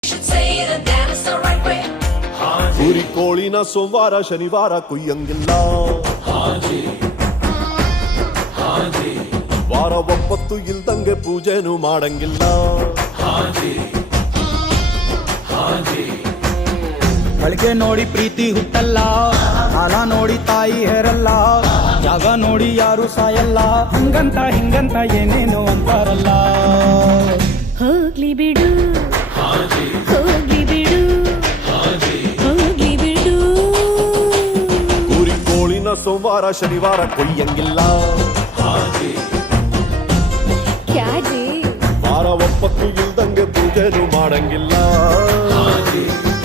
ಕುರಿ ಕೋಳಿನ ಸೋಮವಾರ ಶನಿವಾರ ಕುಯ್ಯಂಗಿಲ್ಲ. ವಾರ ಒಪ್ಪತ್ತು ಇಲ್ದಂಗೆ ಪೂಜೆನೂ ಮಾಡಂಗಿಲ್ಲ. ಗಳಿಗೆ ನೋಡಿ ಪ್ರೀತಿ ಹುಟ್ಟಲ್ಲ, ಕಾಲ ನೋಡಿ ತಾಯಿ ಹೆರಲ್ಲ, ಜಾಗ ನೋಡಿ ಯಾರು ಸಾಯಲ್ಲ, ಹಿಂಗಂತ ಏನೇನು ಅಂತಾರಲ್ಲ. ಹೋಗ್ಲಿ ಬಿಡು ಹೋಗ್ಲಿ ಬಿಡು ಹೋಗ್ಲಿ ಬಿಡು. ಕುರಿ ಕೋಳಿನ ಸೋಮವಾರ ಶನಿವಾರ ಕೊಯ್ಯಂಗಿಲ್ಲ. ಕ್ಯಾಜಿ ವಾರ ಒಪ್ಪತ್ತು ಇಲ್ದಂಗೆ ಪೂಜೆನೂ ಮಾಡಂಗಿಲ್ಲ.